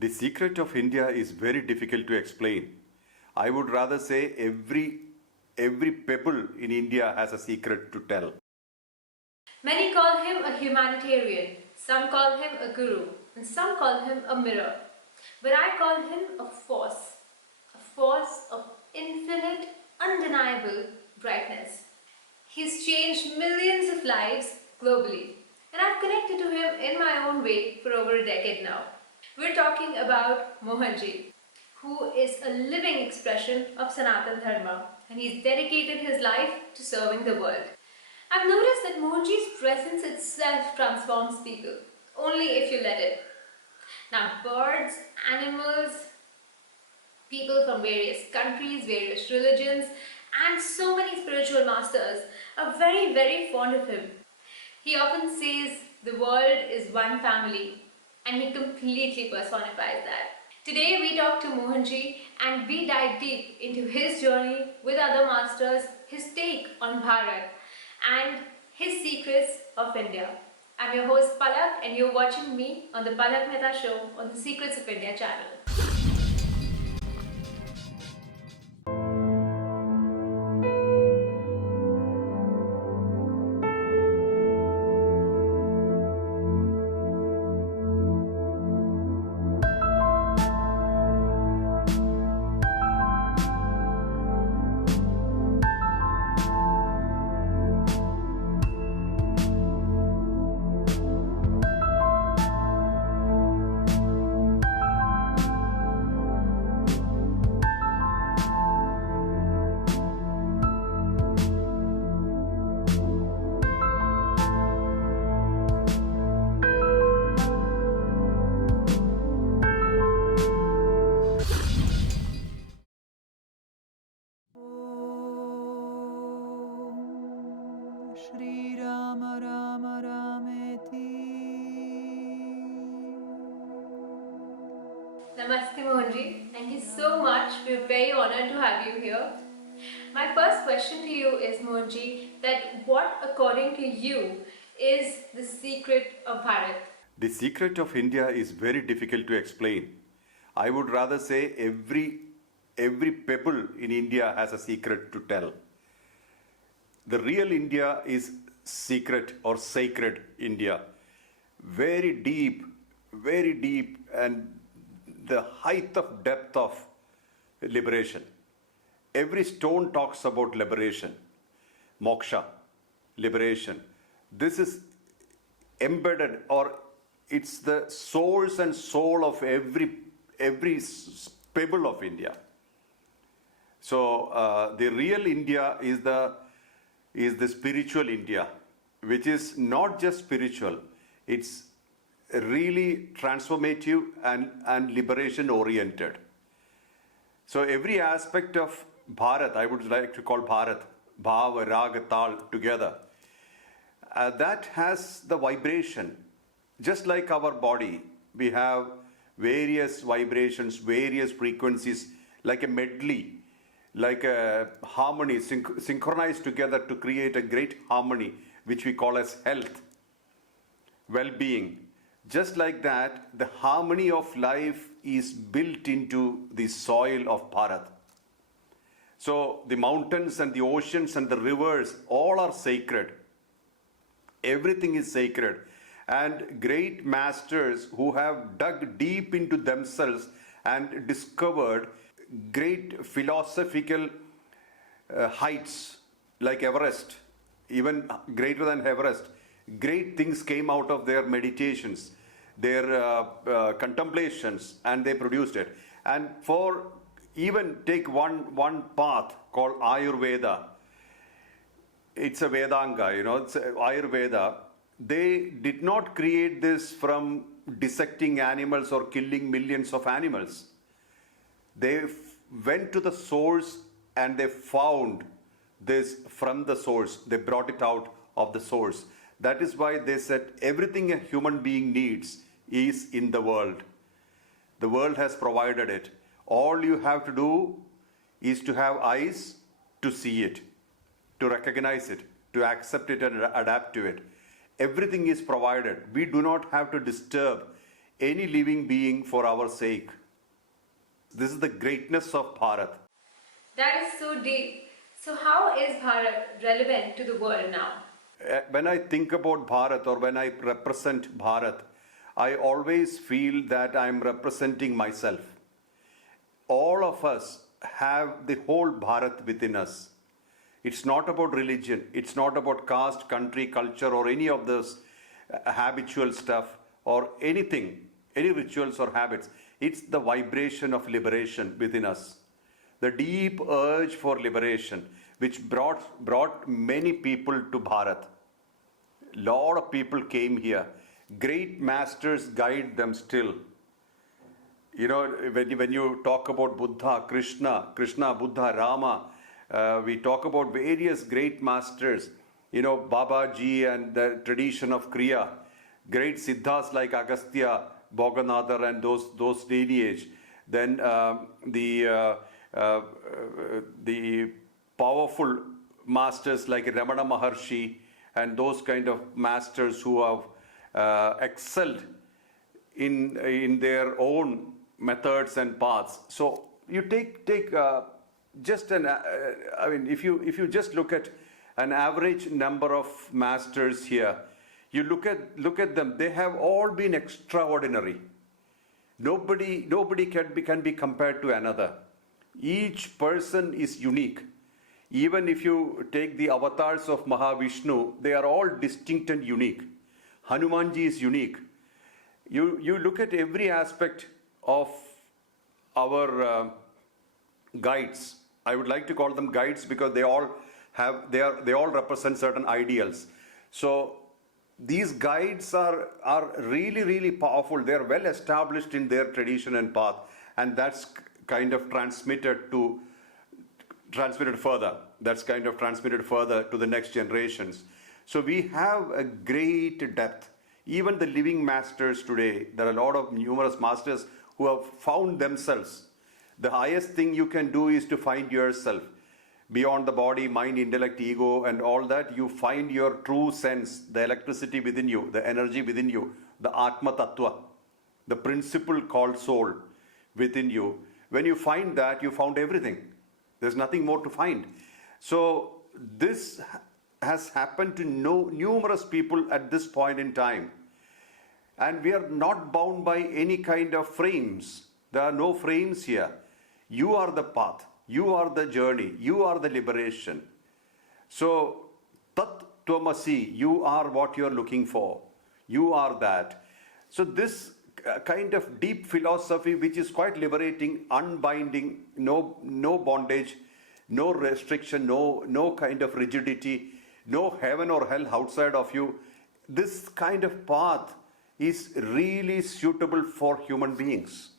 The secret of India is very difficult to explain. I would rather say every pebble in India has a secret to tell. Many call him a humanitarian, some call him a guru, and some call him a mirror. But I call him a force of infinite, undeniable brightness. He's changed millions of lives globally, and I've connected to him in my own way for over a decade now. We're talking about Mohanji, who is a living expression of Sanadana Dharma, and he's dedicated his life to serving the world. I've noticed that Mohanji's presence itself transforms people, only if you let it. Now, birds, animals, people from various countries, various religions, and so many spiritual masters are very, very fond of him. He often says the world is one family, and he completely personifies that. Today we talk to Mohanji and we dive deep into his journey with other masters, his take on Bharat, and his secrets of India. I'm your host Palak and you're watching me on the Palak Mehta show on the Secrets of India channel. Namaste Mohanji, thank you so much. We're very honored to have you here. My first question to you is Mohanji, that what according to you is the secret of Bharat? The secret of India is very difficult to explain. I would rather say every pebble in India has a secret to tell. The real India is secret or sacred India. Very deep, and the height of depth of liberation. Every stone talks about liberation, moksha, liberation. This is embedded, or it's the source and soul of every pebble of India. So the real India is the spiritual India, which is not just spiritual. It's really transformative and liberation oriented. So every aspect of Bharat, I would like to call Bharat, Bhava, Raga, Tal together, that has the vibration. Just like our body, we have various vibrations, various frequencies, like a medley, like a harmony, synchronized together to create a great harmony, which we call as health, well-being. Just like that, the harmony of life is built into the soil of Bharat. So the mountains and the oceans and the rivers, all are sacred. Everything is sacred. And great masters who have dug deep into themselves and discovered great philosophical heights like Everest, even greater than Everest. Great things came out of their meditations, their contemplations, and they produced it. And for even take one path called Ayurveda, it's a Vedanga, it's Ayurveda. They did not create this from dissecting animals or killing millions of animals. They went to the source and they found this from the source. They brought it out of the source. That is why they said everything a human being needs is in the world. The world has provided it. All you have to do is to have eyes to see it, to recognize it, to accept it and adapt to it. Everything is provided. We do not have to disturb any living being for our sake. This is the greatness of Bharat. That is so deep. So, how is Bharat relevant to the world now? When I think about Bharat or when I represent Bharat, I always feel that I am representing myself. All of us have the whole Bharat within us. It's not about religion, it's not about caste, country, culture, or any of those habitual stuff or anything, any rituals or habits. It's the vibration of liberation within us. The deep urge for liberation, which brought many people to Bharat. Lot of people came here. Great masters guide them still. You know, when you talk about Buddha, Krishna, Buddha, Rama, we talk about various great masters. You know, Babaji and the tradition of Kriya, great siddhas like Agastya, Bhoganatha, and those lineage. Then the powerful masters like Ramana Maharshi and those kind of masters who have excelled in their own methods and paths. So you take just an I mean, if you just look at an average number of masters here, you look at them, they have all been extraordinary. Nobody can be compared to another. Each person is unique. Even if you take the avatars of Mahavishnu, they are all distinct and unique. Hanumanji is unique. You look at every aspect of our guides. I would like to call them guides because they all represent certain ideals. So these guides are really powerful. They are well established in their tradition and path, and that's kind of transmitted further. That's kind of transmitted further to the next generations. So we have a great depth. Even the living masters today, there are a lot of numerous masters who have found themselves. The highest thing you can do is to find yourself. Beyond the body, mind, intellect, ego, and all that, you find your true sense, the electricity within you, the energy within you, the Atma Tattva, the principle called soul within you. When you find that, you found everything. There's nothing more to find. So this has happened to numerous people at this point in time. And we are not bound by any kind of frames. There are no frames here. You are the path. You are the journey. You are the liberation. So, Tat Tvamasi, you are what you are looking for. You are that. So this kind of deep philosophy, which is quite liberating, unbinding, no bondage, no restriction, no kind of rigidity, no heaven or hell outside of you. This kind of path is really suitable for human beings,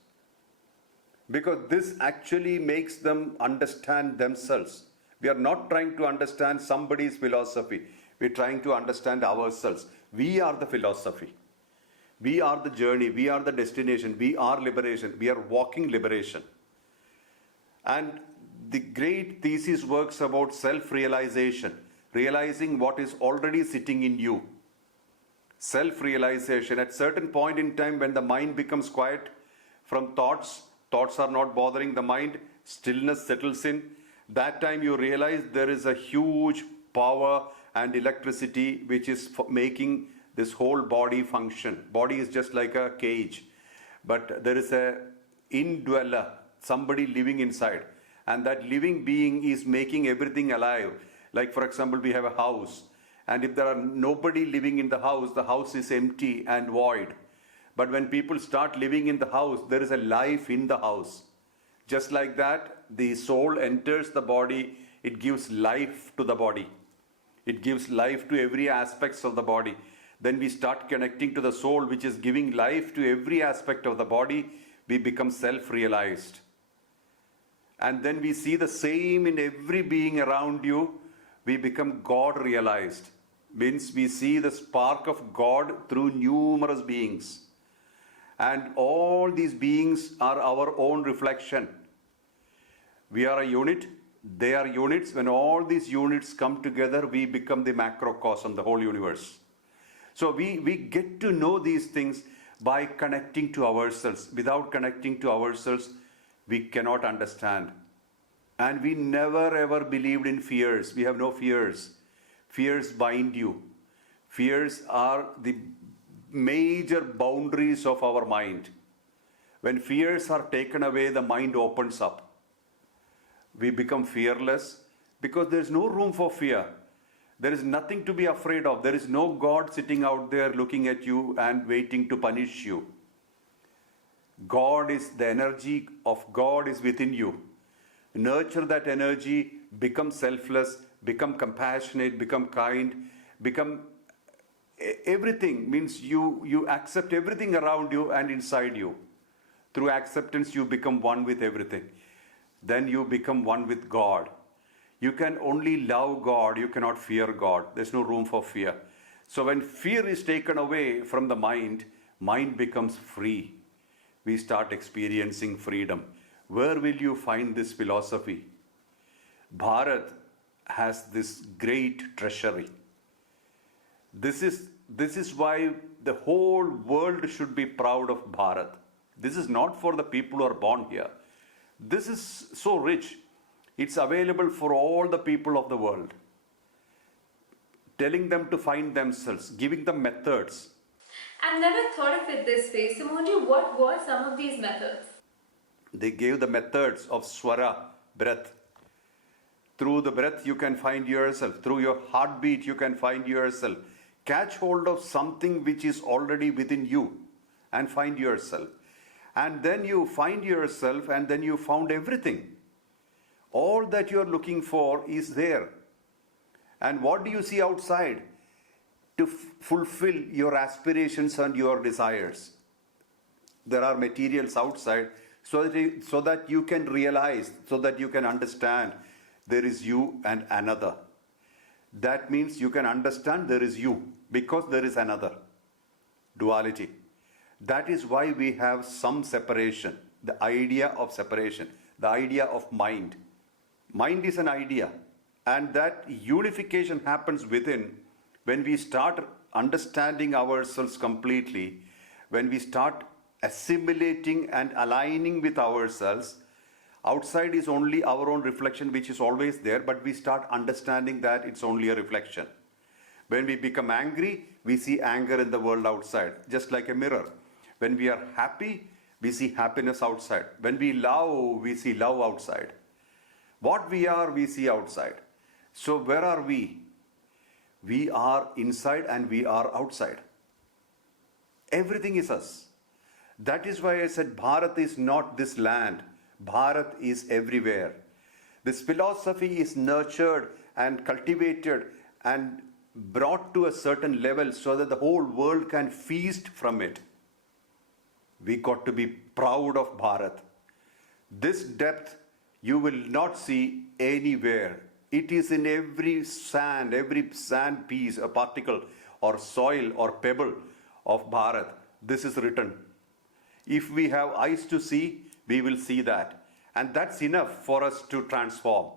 because this actually makes them understand themselves. We are not trying to understand somebody's philosophy. We're trying to understand ourselves. We are the philosophy. We are the journey. We are the destination. We are liberation. We are walking liberation. And the great thesis works about self-realization, realizing what is already sitting in you. Self-realization. At certain point in time when the mind becomes quiet from thoughts are not bothering the mind, stillness settles in. That time you realize there is a huge power and electricity which is making this whole body function. Body is just like a cage, but there is a indweller, somebody living inside, and that living being is making everything alive. Like for example, we have a house, and if there are nobody living in the house is empty and void. But when people start living in the house, there is a life in the house. Just like that, the soul enters the body, it gives life to the body. It gives life to every aspects of the body. Then we start connecting to the soul, which is giving life to every aspect of the body. We become self-realized. And then we see the same in every being around you. We become God-realized. Means we see the spark of God through numerous beings. And all these beings are our own reflection. We are a unit, they are units. When all these units come together, we become the macrocosm, the whole universe. So we get to know these things by connecting to ourselves. Without connecting to ourselves, we cannot understand. And we never ever believed in fears. We have no fears. Fears bind you. Fears are the major boundaries of our mind. When fears are taken away, the mind opens up. We become fearless because there is no room for fear. There is nothing to be afraid of. There is no God sitting out there looking at you and waiting to punish you. God is the energy of God is within you. Nurture that energy, become selfless, become compassionate, become kind, become everything. Means you accept everything around you and inside you. Through acceptance, you become one with everything. Then you become one with God. You can only love God, you cannot fear God. There's no room for fear. So when fear is taken away from the mind, mind becomes free. We start experiencing freedom. Where will you find this philosophy? Bharat has this great treasury. This is why the whole world should be proud of Bharat. This is not for the people who are born here. This is so rich. It's available for all the people of the world. Telling them to find themselves, giving them methods. I've never thought of it this way. So, Mohanji, what were some of these methods? They gave the methods of Swara, breath. Through the breath, you can find yourself. Through your heartbeat, you can find yourself. Catch hold of something which is already within you and find yourself. And then you find yourself, and then you found everything. All that you are looking for is there. And what do you see outside? To fulfill your aspirations and your desires. There are materials outside so that you can realize, so that you can understand there is you and another. That means you can understand there is you because there is another. Duality. That is why we have some separation. The idea of separation. The idea of mind. Mind is an idea. And that unification happens within when we start understanding ourselves completely, when we start assimilating and aligning with ourselves. Outside is only our own reflection, which is always there, but we start understanding that it's only a reflection. When we become angry, we see anger in the world outside, just like a mirror. When we are happy, we see happiness outside. When we love, we see love outside. What we are, we see outside. So where are we? We are inside and we are outside. Everything is us. That is why I said Bharat is not this land. Bharat is everywhere. This philosophy is nurtured and cultivated and brought to a certain level so that the whole world can feast from it. We got to be proud of Bharat. This depth you will not see anywhere. It is in every sand piece, a particle or soil or pebble of Bharat. This is written. If we have eyes to see, we will see that. And that's enough for us to transform.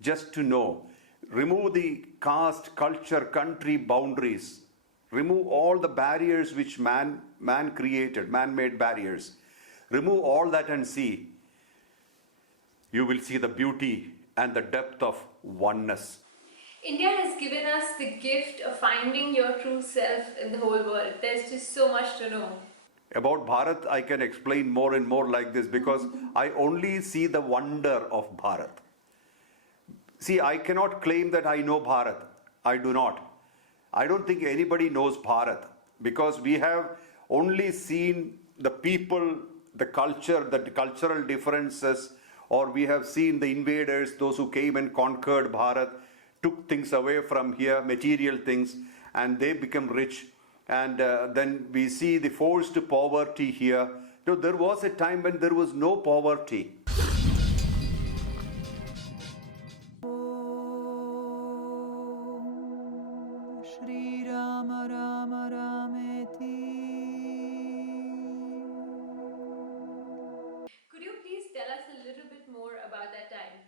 Just to know. Remove the caste, culture, country boundaries. Remove all the barriers which man created, man-made barriers. Remove all that and see. You will see the beauty and the depth of oneness. India has given us the gift of finding your true self in the whole world. There's just so much to know. About Bharat, I can explain more and more like this because I only see the wonder of Bharat. See, I cannot claim that I know Bharat. I do not. I don't think anybody knows Bharat because we have only seen the people, the culture, the cultural differences, or we have seen the invaders, those who came and conquered Bharat, took things away from here, material things, and they become rich. And then we see the forced poverty here. So there was a time when there was no poverty. Shri Rama Rama Rameti. Could you please tell us a little bit more about that time?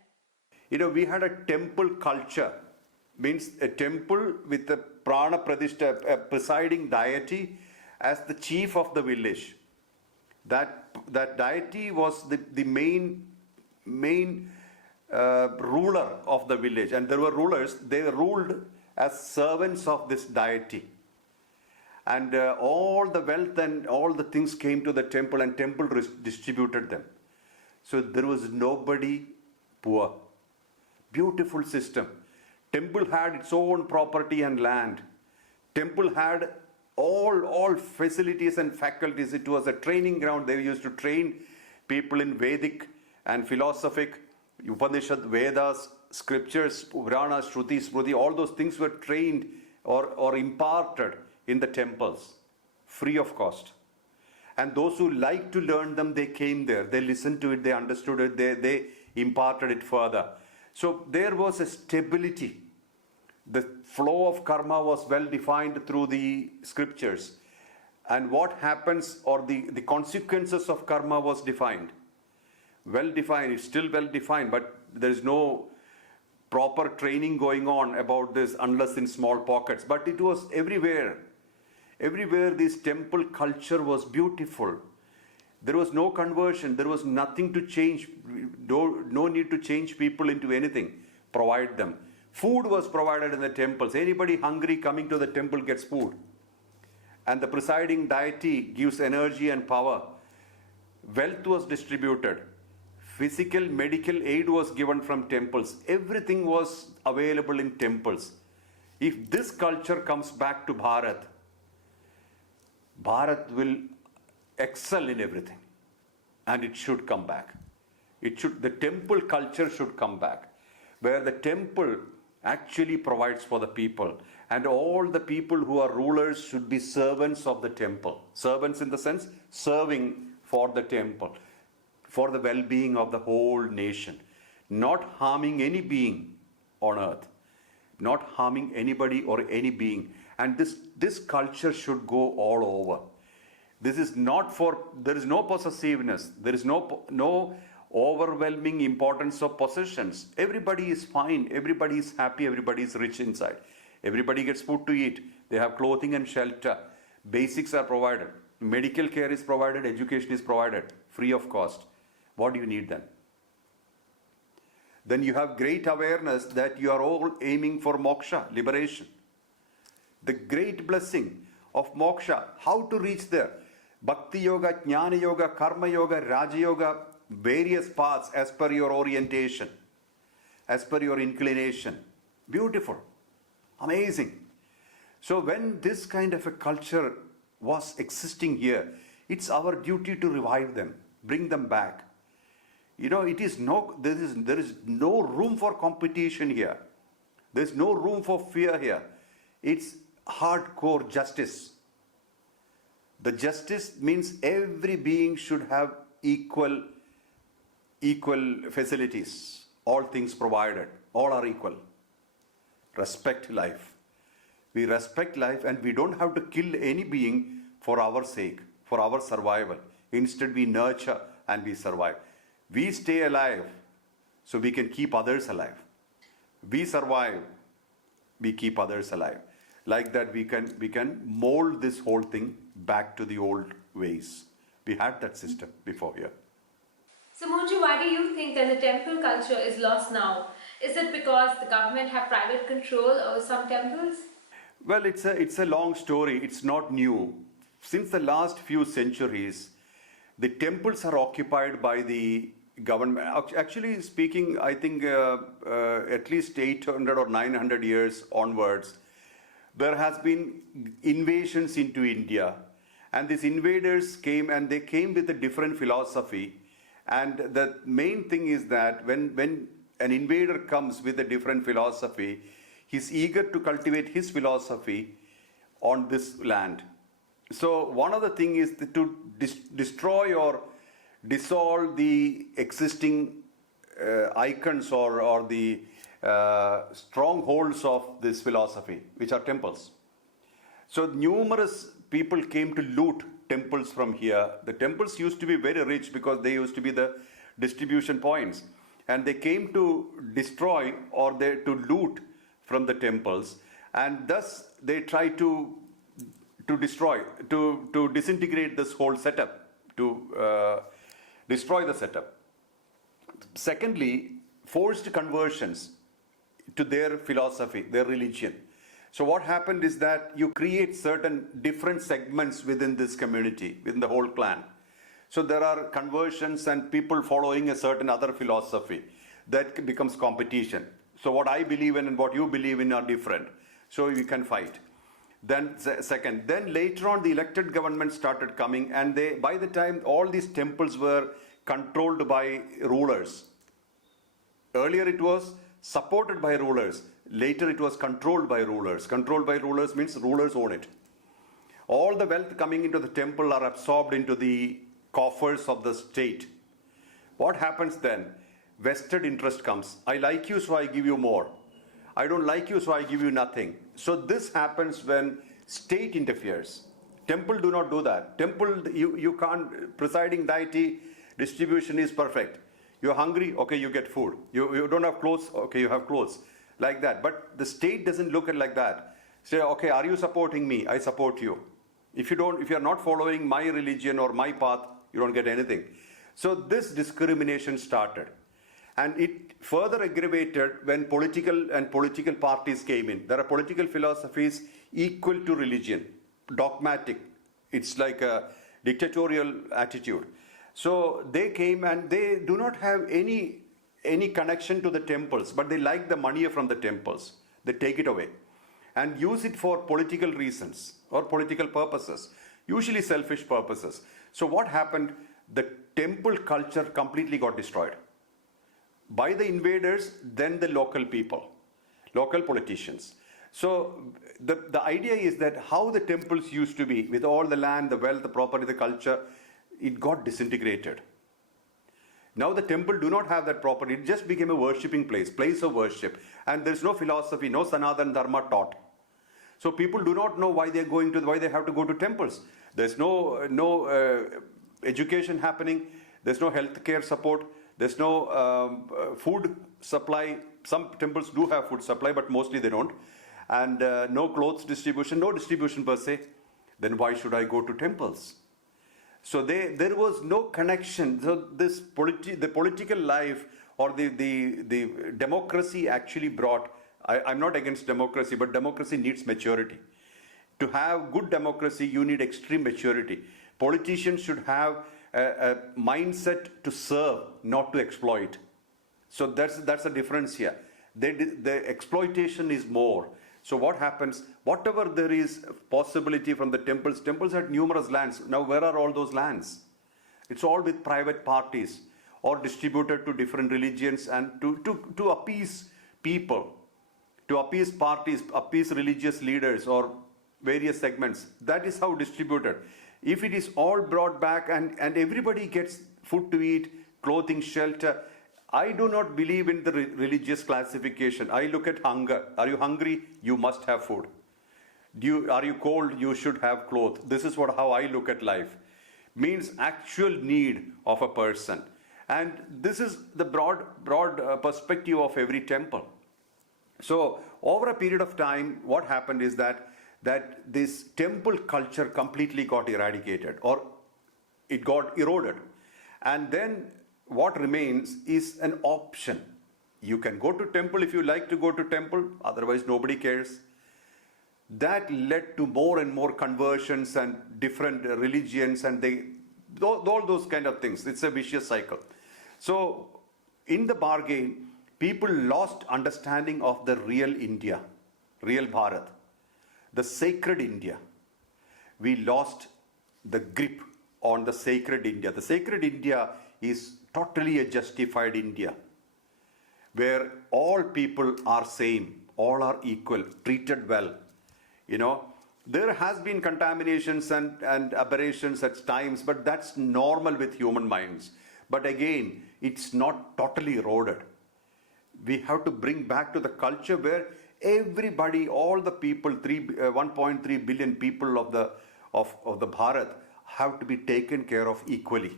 You know, we had a temple culture, means a temple with a prana pradishta, a presiding deity, as the chief of the village. That deity was the main ruler of the village, and there were rulers. They ruled as servants of this deity, and all the wealth and all the things came to the temple, and temple distributed them. So there was nobody poor. Beautiful system. Temple had its own property and land. Temple had all facilities and faculties. It was a training ground. They used to train people in Vedic and philosophic, Upanishad, Vedas, scriptures, Puranas, Shruti, Smriti, all those things were trained or imparted in the temples, free of cost. And those who liked to learn them, they came there. They listened to it, they understood it, they imparted it further. So there was a stability. The flow of karma was well defined through the scriptures. And what happens, or the consequences of karma was defined. Well defined, it's still well defined, but there is no proper training going on about this unless in small pockets. But it was everywhere. Everywhere this temple culture was beautiful. There was no conversion. There was nothing to change. No need to change people into anything. Provide them. Food was provided in the temples. Anybody hungry coming to the temple gets food. And the presiding deity gives energy and power. Wealth was distributed. Physical, medical aid was given from temples. Everything was available in temples. If this culture comes back to Bharat, Bharat will excel in everything. And it should come back. The temple culture should come back, where the temple actually provides for the people. And all the people who are rulers should be servants of the temple. Servants in the sense, serving for the temple, for the well-being of the whole nation. Not harming any being on earth. Not harming anybody or any being. And this culture should go all over. This is not for, there is no possessiveness. There is no overwhelming importance of possessions. Everybody is fine. Everybody is happy. Everybody is rich inside. Everybody gets food to eat. They have clothing and shelter. Basics are provided. Medical care is provided. Education is provided. Free of cost. What do you need then? Then you have great awareness that you are all aiming for moksha, liberation. The great blessing of moksha. How to reach there? Bhakti yoga, jnana yoga, karma yoga, raja yoga, various paths as per your orientation, as per your inclination. Beautiful. Amazing. So when this kind of a culture was existing here, it's our duty to revive them, bring them back. You know, there is no room for competition here. There's no room for fear here. It's hardcore justice. The justice means every being should have equal facilities, all things provided, all are equal. Respect life. We respect life, and we don't have to kill any being for our sake, for our survival. Instead, we nurture and we survive. We stay alive so we can keep others alive. We survive, we keep others alive. Like that, we can mold this whole thing back to the old ways. We had that system before here. So Mohanji, why do you think that the temple culture is lost now? Is it because the government have private control over some temples? Well, it's a long story. It's not new. Since the last few centuries, the temples are occupied by the government. Actually speaking, I think at least 800 or 900 years onwards, there has been invasions into India. And these invaders came, and they came with a different philosophy. And the main thing is that when an invader comes with a different philosophy, he's eager to cultivate his philosophy on this land. So one of the things is to destroy or dissolve the existing icons or the strongholds of this philosophy, which are temples. So numerous people came to loot temples from here. The temples used to be very rich because they used to be the distribution points. And they came to destroy or to loot from the temples. And thus they try to to destroy, to disintegrate this whole setup, to destroy the setup. Secondly, forced conversions to their philosophy, their religion. So what happened is that you create certain different segments within this community, within the whole clan. So there are conversions and people following a certain other philosophy that becomes competition. So what I believe in and what you believe in are different. So you can fight. Then second, then later on the elected government started coming, and they, by the time all these temples were controlled by rulers. Earlier it was supported by rulers. Later it was controlled by rulers. Controlled by rulers means rulers own it. All the wealth coming into the temple are absorbed into the coffers of the state. What happens then? Vested interest comes. I like you, so I give you more. I don't like you, so I give you nothing. So this happens when state interferes. Temple do not do that. Temple, you can't, presiding deity, distribution is perfect. You're hungry, okay, you get food. You don't have clothes, okay, you have clothes. Like that. But the state doesn't look at it like that. Say, okay, are you supporting me? I support you. If you're not following my religion or my path, you don't get anything. So this discrimination started. And it further aggravated when political parties came in. There are political philosophies equal to religion, dogmatic. It's like a dictatorial attitude. So they came and they do not have any connection to the temples, but they like the money from the temples. They take it away and use it for political reasons or political purposes, usually selfish purposes. So what happened? The temple culture completely got destroyed. By the invaders, then the local people, local politicians. So the idea is that how the temples used to be, with all the land, the wealth, the property, the culture, it got disintegrated. Now the temple do not have that property. It just became a worshipping place of worship. And there's no philosophy, no Sanadana Dharma taught. So people do not know why they have to go to temples. There's no education happening. There's no healthcare support. There's no food supply. Some temples do have food supply, but mostly they don't. And no clothes distribution, no distribution per se. Then why should I go to temples? So there was no connection. So the political life or the democracy actually brought. I'm not against democracy, but democracy needs maturity. To have good democracy, you need extreme maturity. Politicians should have a mindset to serve, not to exploit. So that's a difference here. The exploitation is more. So what happens? Whatever there is possibility from the temples had numerous lands. Now where are all those lands? It's all with private parties or distributed to different religions and to appease people, to appease parties, appease religious leaders or various segments. That is how distributed. If it is all brought back and everybody gets food to eat, clothing, shelter, I do not believe in the religious classification. I look at hunger. Are you hungry? You must have food. Are you cold? You should have clothes. This is how I look at life. Means actual need of a person. And this is the broad perspective of every temple. So over a period of time, what happened is that this temple culture completely got eradicated or it got eroded. And then what remains is an option. You can go to temple if you like to go to temple, otherwise nobody cares. That led to more and more conversions and different religions and all those kind of things. It's a vicious cycle. So in the bargain, people lost understanding of the real India, real Bharat, the sacred India. We lost the grip on the sacred India. The sacred India is totally a justified India, where all people are same, all are equal, treated well. There has been contaminations and aberrations at times, but that's normal with human minds. But again, it's not totally eroded. We have to bring back to the culture where everybody, all the people, 1.3 billion people of the Bharat have to be taken care of equally,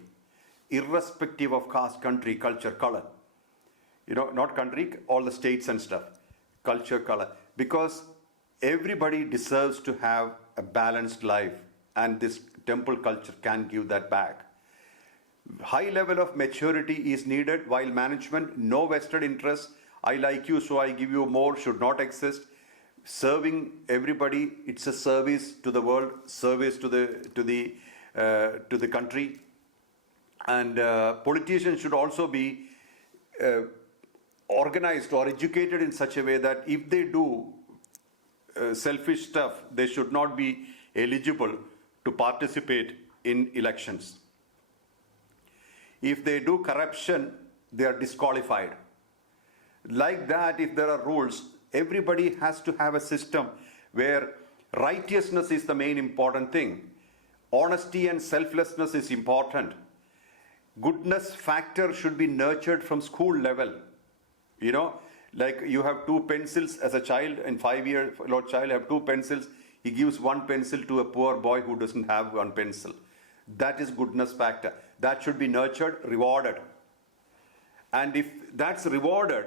irrespective of caste, country, culture, color. Not country, all the states and stuff, culture, color. Because everybody deserves to have a balanced life, and this temple culture can give that back. High level of maturity is needed while management, no vested interest. I like you, so I give you more, should not exist. Serving everybody, it's a service to the world, service to the country. And politicians should also be organized or educated in such a way that if they do selfish stuff, they should not be eligible to participate in elections. If they do corruption, they are disqualified. Like that, if there are rules, everybody has to have a system where righteousness is the main important thing. Honesty and selflessness is important. Goodness factor should be nurtured from school level. You know, like you have two pencils as a child, and 5-year-old child have two pencils. He gives one pencil to a poor boy who doesn't have one pencil. That is goodness factor. That should be nurtured, rewarded. And if that's rewarded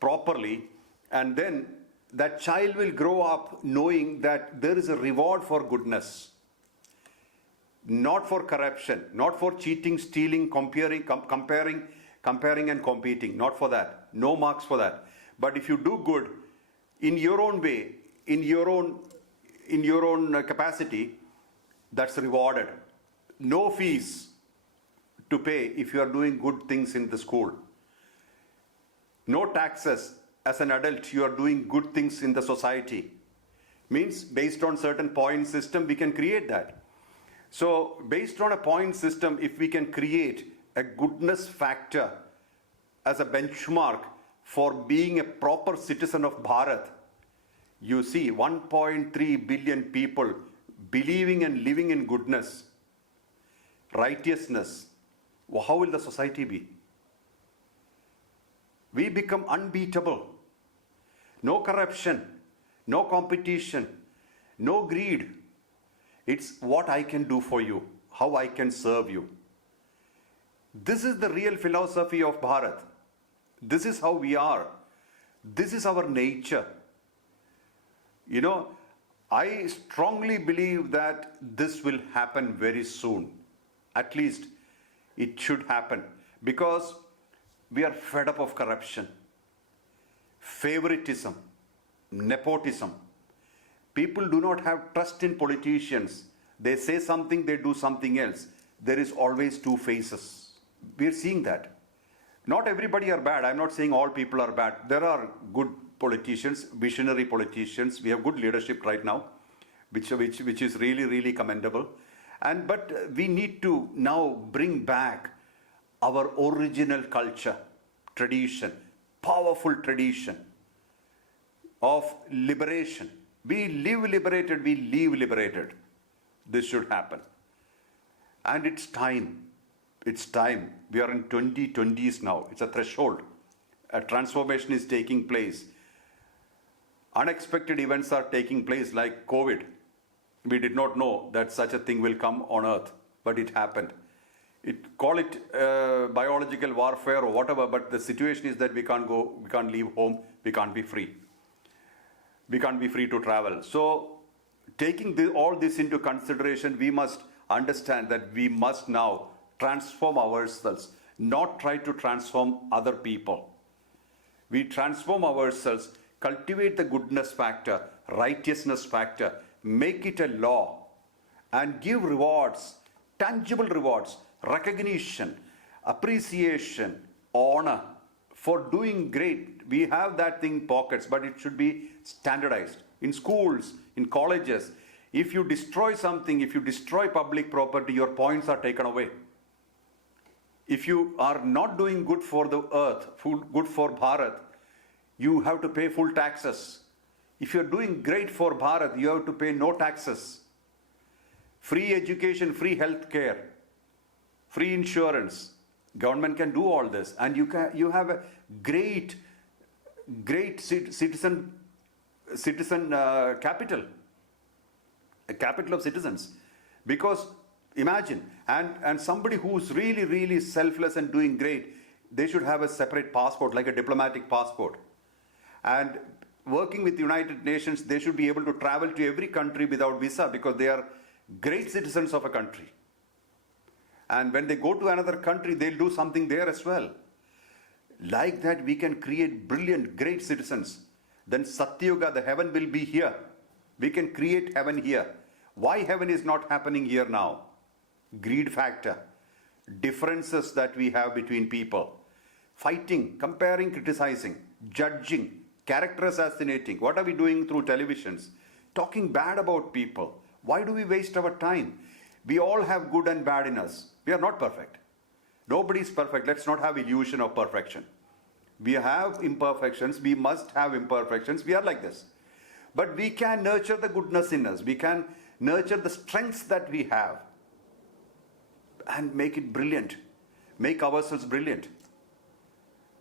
properly, and then that child will grow up knowing that there is a reward for goodness. Not for corruption, not for cheating, stealing, comparing and competing. Not for that. No marks for that. But if you do good in your own way, in your own capacity, that's rewarded. No fees to pay if you are doing good things in the school. No taxes. As an adult, you are doing good things in the society. Means based on certain point system, we can create that. So based on a point system, if we can create a goodness factor as a benchmark for being a proper citizen of Bharat, you see 1.3 billion people believing and living in goodness, righteousness. How will the society be? We become unbeatable. No corruption, no competition, no greed. It's what I can do for you, how I can serve you. This is the real philosophy of Bharat. This is how we are. This is our nature. You know, I strongly believe that this will happen very soon. At least it should happen, because we are fed up of corruption, favoritism, nepotism. People do not have trust in politicians. They say something, they do something else. There is always two faces. We are seeing that. Not everybody are bad. I'm not saying all people are bad. There are good politicians, visionary politicians. We have good leadership right now, which is really, really commendable. But we need to now bring back our original culture, tradition, powerful tradition of liberation. We live liberated, we live liberated. This should happen. And it's time. It's time. We are in 2020s now. It's a threshold. A transformation is taking place. Unexpected events are taking place, like COVID. We did not know that such a thing will come on earth, but it happened. Call it biological warfare or whatever, but the situation is that we can't go, we can't leave home, we can't be free. We can't be free to travel. So taking all this into consideration, we must understand that we must now transform ourselves, not try to transform other people. We transform ourselves, cultivate the goodness factor, righteousness factor, make it a law, and give rewards, tangible rewards, recognition, appreciation, honor for doing great. We have that thing in pockets, but it should be standardized in schools, in colleges. If you destroy something, if you destroy public property, your points are taken away. If you are not doing good for the earth, good for Bharat, you have to pay full taxes. If you're doing great for Bharat, you have to pay no taxes. Free education, free health care, free insurance. Government can do all this, and you have a great citizen capital, a capital of citizens. Because imagine, and somebody who's really, really selfless and doing great, they should have a separate passport, like a diplomatic passport. And working with the United Nations, they should be able to travel to every country without visa because they are great citizens of a country. And when they go to another country, they'll do something there as well. Like that, we can create brilliant, great citizens. Then Satyuga, the heaven will be here. We can create heaven here. Why heaven is not happening here now? Greed factor, differences that we have between people, fighting, comparing, criticizing, judging, character assassinating. What are we doing through televisions? Talking bad about people. Why do we waste our time? We all have good and bad in us. We are not perfect. Nobody is perfect. Let's not have illusion of perfection. We have imperfections. We must have imperfections. We are like this. But we can nurture the goodness in us. We can nurture the strengths that we have and make it brilliant. Make ourselves brilliant.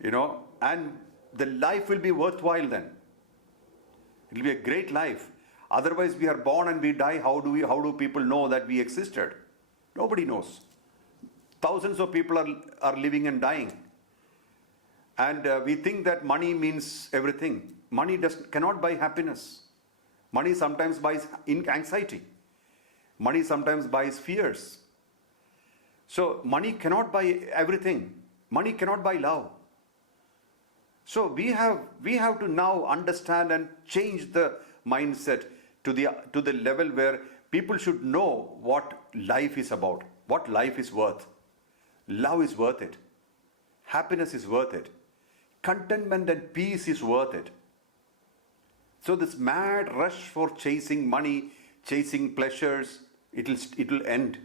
And the life will be worthwhile then. It will be a great life. Otherwise, we are born and we die. How do people know that we existed? Nobody knows. Thousands of people are living and dying. And we think that money means everything. Money cannot buy happiness. Money sometimes buys anxiety. Money sometimes buys fears. So money cannot buy everything. Money cannot buy love. So we have to now understand and change the mindset to the level where people should know what life is about, what life is worth. Love is worth it. Happiness is worth it. Contentment and peace is worth it. So this mad rush for chasing money, chasing pleasures, it'll end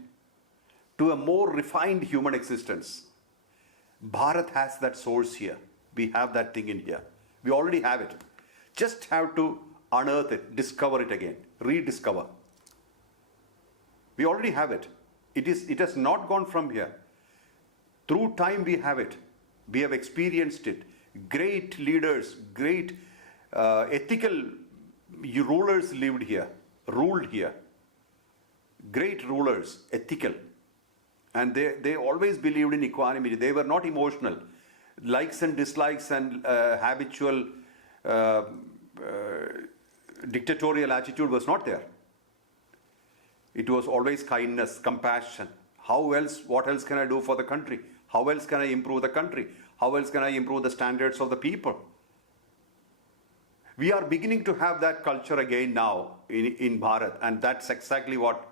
to a more refined human existence. Bharat has that source here. We have that thing in here. We already have it. Just have to unearth it, discover it again, rediscover. We already have it. It has not gone from here. Through time we have it. We have experienced it. Great leaders, great ethical rulers lived here, ruled here. Great rulers, ethical. And they always believed in equanimity. They were not emotional. Likes and dislikes and habitual dictatorial attitude was not there. It was always kindness, compassion. What else can I do for the country? How else can I improve the country? How else can I improve the standards of the people? We are beginning to have that culture again now in Bharat, and that's exactly what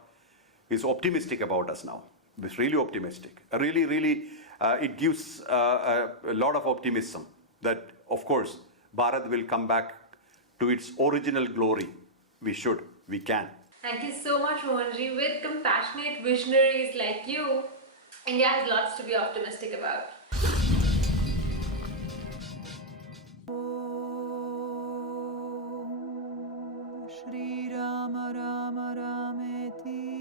is optimistic about us now. It's really optimistic. Really, it gives a lot of optimism that, of course, Bharat will come back to its original glory. We can. Thank you so much, Mohanji. With compassionate visionaries like you, India has lots to be optimistic about. Shri Rama Rama Rameti.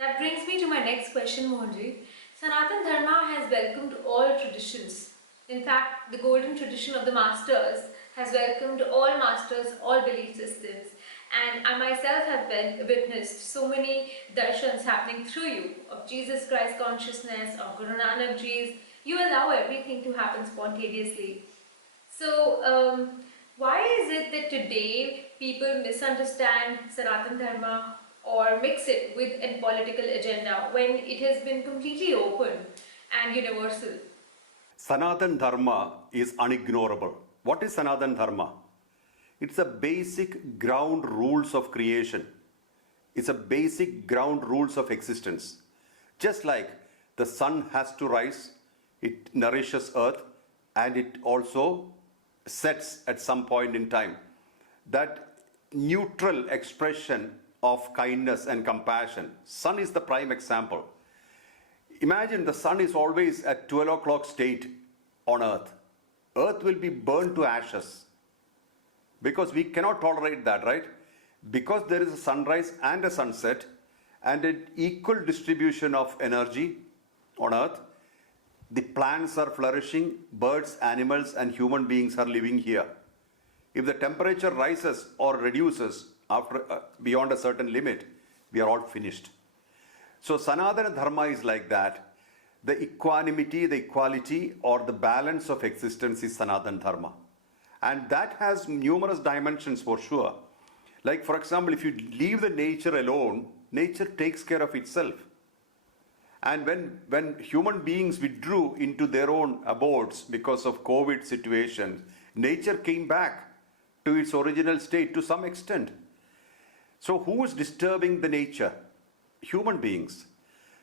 That brings me to my next question, Mohanji. Sanadana Dharma has welcomed all traditions. In fact, the golden tradition of the masters has welcomed all masters, all belief systems. And I myself have witnessed so many darshans happening through you, of Jesus Christ consciousness, of Guru Nanak Ji's. You allow everything to happen spontaneously. So, why is it that today people misunderstand Sanatana Dharma or mix it with a political agenda when it has been completely open and universal? Sanadana Dharma is unignorable. What is Sanadana Dharma? It's a basic ground rules of creation. It's a basic ground rules of existence. Just like the sun has to rise, it nourishes earth, and it also sets at some point in time. That neutral expression of kindness and compassion. Sun is the prime example. Imagine the sun is always at 12 o'clock state on earth. Earth will be burned to ashes because we cannot tolerate that, right? Because there is a sunrise and a sunset and an equal distribution of energy on earth, the plants are flourishing, birds, animals, and human beings are living here. If the temperature rises or reduces after beyond a certain limit, we are all finished. So Sanadana Dharma is like that. the equanimity, the equality, or the balance of existence is Sanadana Dharma. And that has numerous dimensions for sure. Like, for example, if you leave the nature alone, nature takes care of itself. And when human beings withdrew into their own abodes because of COVID situation, nature came back to its original state to some extent. So who is disturbing the nature? Human beings.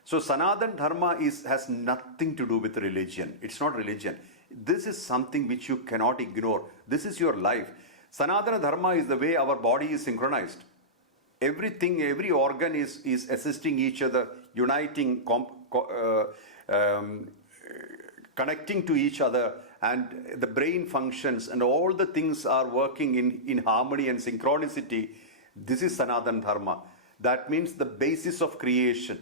So Sanadana Dharma has nothing to do with religion. It's not religion. This is something which you cannot ignore. This is your life. Sanadana Dharma is the way our body is synchronized. Everything, every organ is assisting each other, uniting, connecting to each other, and the brain functions, and all the things are working in harmony and synchronicity. This is Sanadana Dharma. That means the basis of creation.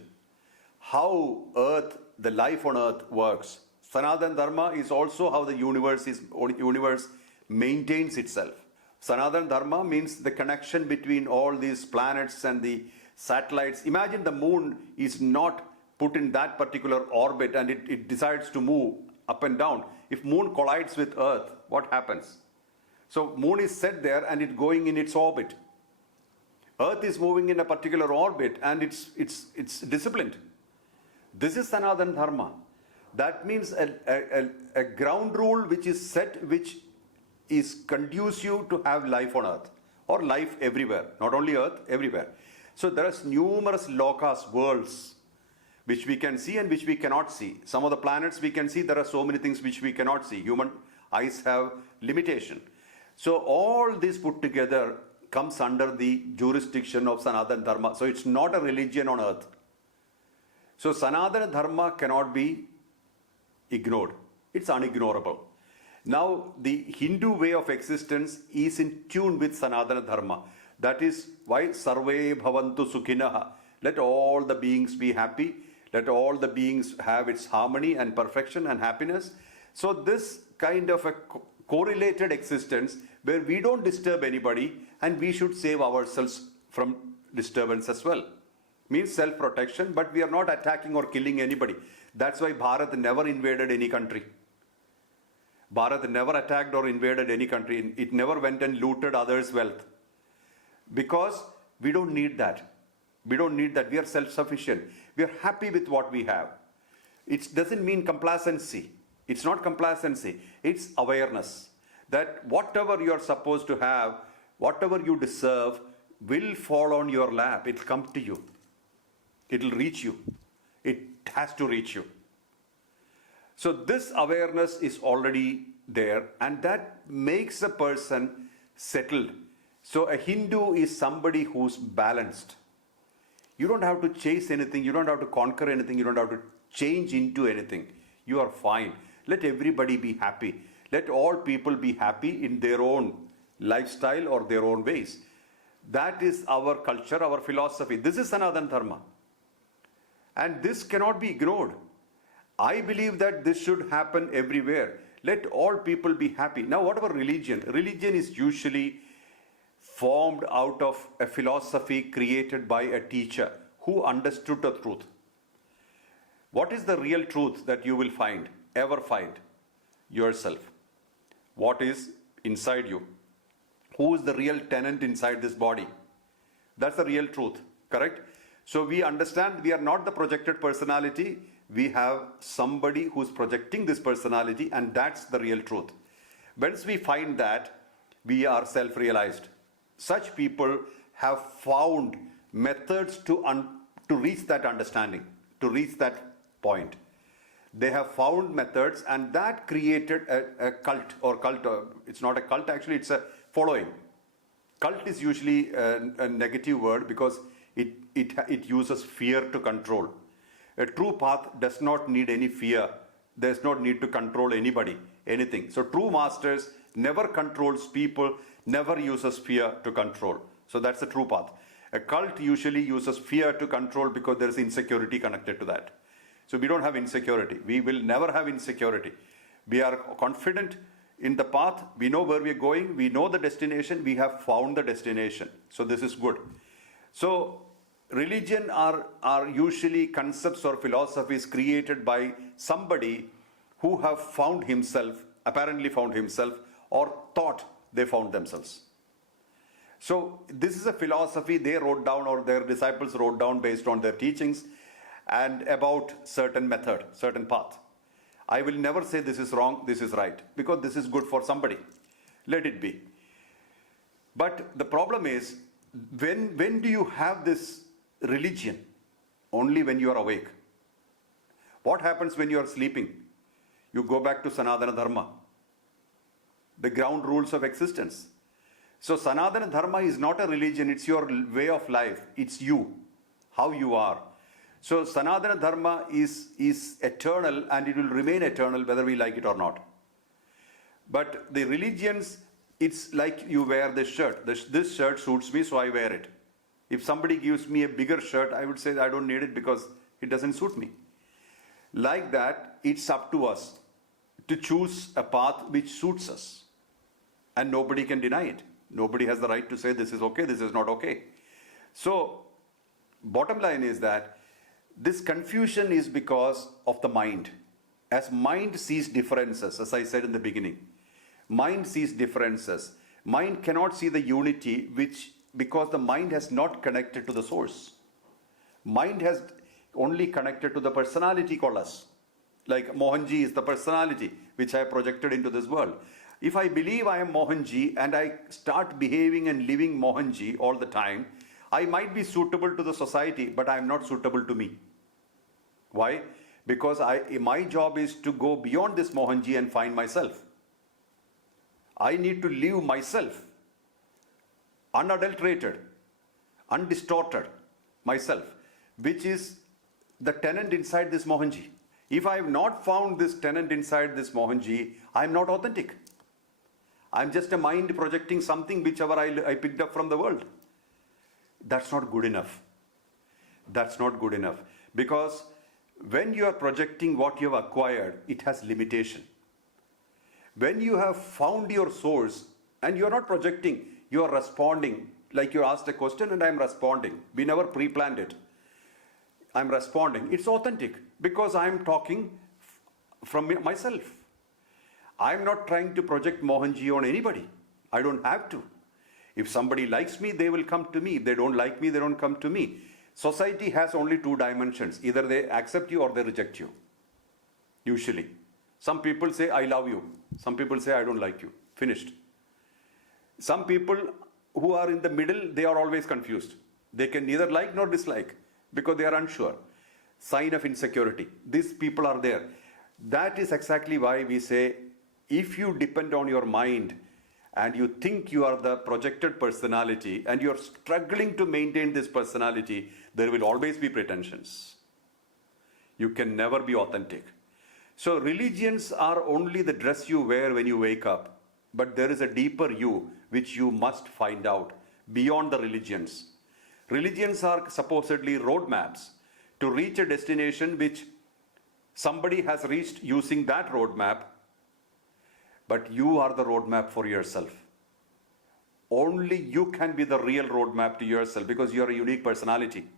How earth, the life on earth works. Sanadana Dharma is also how the universe maintains itself. Sanadana Dharma means the connection between all these planets and the satellites. Imagine the moon is not put in that particular orbit and it decides to move up and down. If moon collides with earth, what happens? So moon is set there and it's going in its orbit. Earth is moving in a particular orbit and it's disciplined. This is Sanadana Dharma. That means a ground rule which is set, which is conducive to have life on earth or life everywhere, not only earth, everywhere. So there are numerous lokas, worlds, which we can see and which we cannot see. Some of the planets we can see, there are so many things which we cannot see. Human eyes have limitation. So all this put together comes under the jurisdiction of Sanadana Dharma. So it's not a religion on earth. So Sanadana Dharma cannot be ignored. It's unignorable. Now, the Hindu way of existence is in tune with Sanadana Dharma. That is why Sarve Bhavantu Sukhinaha. Let all the beings be happy. Let all the beings have its harmony and perfection and happiness. So this kind of a correlated existence where we don't disturb anybody and we should save ourselves from disturbance as well. Means self-protection, but we are not attacking or killing anybody. That's why Bharat never invaded any country. Bharat never attacked or invaded any country. It never went and looted others' wealth. Because we don't need that. We don't need that. We are self-sufficient. We are happy with what we have. It doesn't mean complacency. It's not complacency. It's awareness. That whatever you are supposed to have, whatever you deserve, will fall on your lap. It'll come to you. It'll reach you. It has to reach you. So this awareness is already there, and that makes a person settled. So a Hindu is somebody who's balanced. You don't have to chase anything. You don't have to conquer anything. You don't have to change into anything. You are fine. Let everybody be happy. Let all people be happy in their own lifestyle or their own ways. That is our culture, our philosophy. This is Sanadana Dharma. And this cannot be ignored. I believe that this should happen everywhere. Let all people be happy. Now, what about religion? Religion is usually formed out of a philosophy created by a teacher who understood the truth. What is the real truth that you will find, ever find? Yourself. What is inside you? Who is the real tenant inside this body? That's the real truth, correct? So we understand we are not the projected personality. We have somebody who's projecting this personality, and that's the real truth. Once we find that, we are self-realized. Such people have found methods to reach that understanding, to reach that point. They have found methods, and that created a cult. It's not a cult, actually, it's a following. Cult is usually a negative word because it uses fear to control. A true path does not need any fear. There's no need to control anybody, anything. So true masters never controls people, never uses fear to control. So that's the true path. A cult usually uses fear to control because there's insecurity connected to that. So we don't have insecurity. We will never have insecurity. We are confident in the path. We know where we're going. We know the destination. We have found the destination. So this is good. So religion are usually concepts or philosophies created by somebody who have found himself, apparently found himself, or thought they found themselves. So this is a philosophy they wrote down, or their disciples wrote down based on their teachings and about certain method, certain path. I will never say this is wrong, this is right, because this is good for somebody. Let it be. But the problem is, when do you have this religion? Only when you are awake. What happens when you are sleeping? You go back to Sanadana Dharma, the ground rules of existence. So Sanadana Dharma is not a religion, it's your way of life. It's you, how you are. So Sanadana Dharma is eternal, and it will remain eternal whether we like it or not. But the religions, it's like you wear this shirt. This shirt suits me, so I wear it. If somebody gives me a bigger shirt, I would say I don't need it because it doesn't suit me. Like that, it's up to us to choose a path which suits us. And nobody can deny it. Nobody has the right to say this is okay, this is not okay. So, bottom line is that this confusion is because of the mind. As mind sees differences, as I said in the beginning, mind sees differences. Mind cannot see the unity, because the mind has not connected to the source. Mind has only connected to the personality called us. Like Mohanji is the personality which I have projected into this world. If I believe I am Mohanji and I start behaving and living Mohanji all the time, I might be suitable to the society, but I am not suitable to me. Why? Because my job is to go beyond this Mohanji and find myself. I need to live myself, unadulterated, undistorted myself, which is the tenant inside this Mohanji. If I have not found this tenant inside this Mohanji, I am not authentic. I am just a mind projecting something whichever I picked up from the world. That's not good enough. That's not good enough. Because when you are projecting what you have acquired, it has limitation. When you have found your source and you are not projecting, you are responding. Like you asked a question and I am responding. We never pre-planned it. I am responding. It's authentic because I am talking from myself. I am not trying to project Mohanji on anybody. I don't have to. If somebody likes me, they will come to me. If they don't like me, they don't come to me. Society has only two dimensions. Either they accept you or they reject you. Usually. Some people say, I love you. Some people say, I don't like you. Finished. Some people who are in the middle, they are always confused. They can neither like nor dislike because they are unsure. Sign of insecurity. These people are there. That is exactly why we say, if you depend on your mind and you think you are the projected personality and you are struggling to maintain this personality, there will always be pretensions. You can never be authentic. So religions are only the dress you wear when you wake up. But there is a deeper you which you must find out beyond the religions. Religions are supposedly roadmaps to reach a destination which somebody has reached using that roadmap. But you are the roadmap for yourself. Only you can be the real roadmap to yourself because you are a unique personality.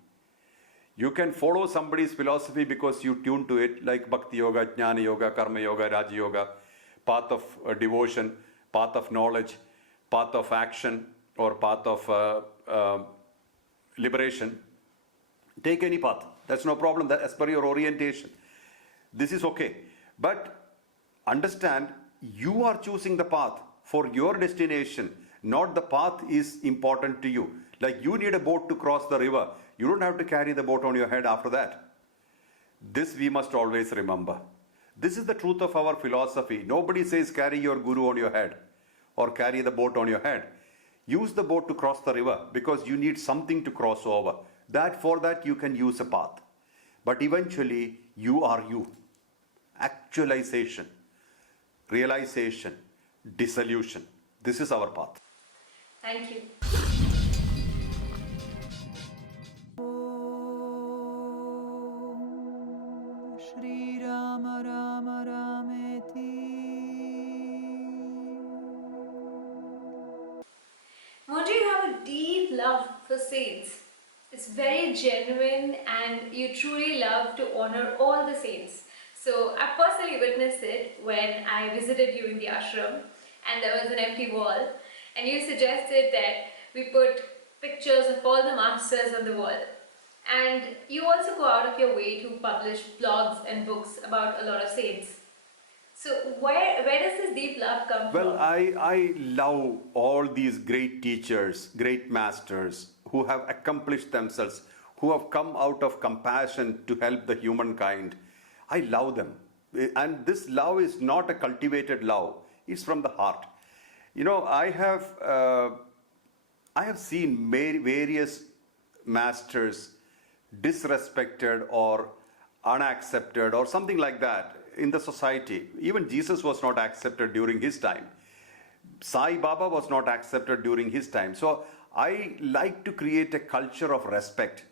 You can follow somebody's philosophy because you tune to it, like Bhakti Yoga, Jnana Yoga, Karma Yoga, Raja Yoga, path of devotion, path of knowledge, path of action, or path of liberation. Take any path. That's no problem. That as per your orientation. This is okay. But understand, you are choosing the path for your destination, not the path is important to you. Like you need a boat to cross the river. You don't have to carry the boat on your head after that. This we must always remember. This is the truth of our philosophy. Nobody says carry your guru on your head or carry the boat on your head. Use the boat to cross the river because you need something to cross over. For that you can use a path. But eventually you are you. Actualization, realization, dissolution. This is our path. Thank you. Shri Rama Rama Rameti. Mohanji, you have a deep love for saints. It's very genuine and you truly love to honor all the saints. So I personally witnessed it when I visited you in the ashram and there was an empty wall and you suggested that we put pictures of all the masters on the wall. And you also go out of your way to publish blogs and books about a lot of saints. So where does this deep love come Well, from? I love all these great teachers, great masters who have accomplished themselves, who have come out of compassion to help the humankind. I love them. And this love is not a cultivated love, it's from the heart. You know, I have seen various masters disrespected or unaccepted or something like that in the society. Even Jesus was not accepted during his time. Sai Baba was not accepted during his time. So I like to create a culture of respect.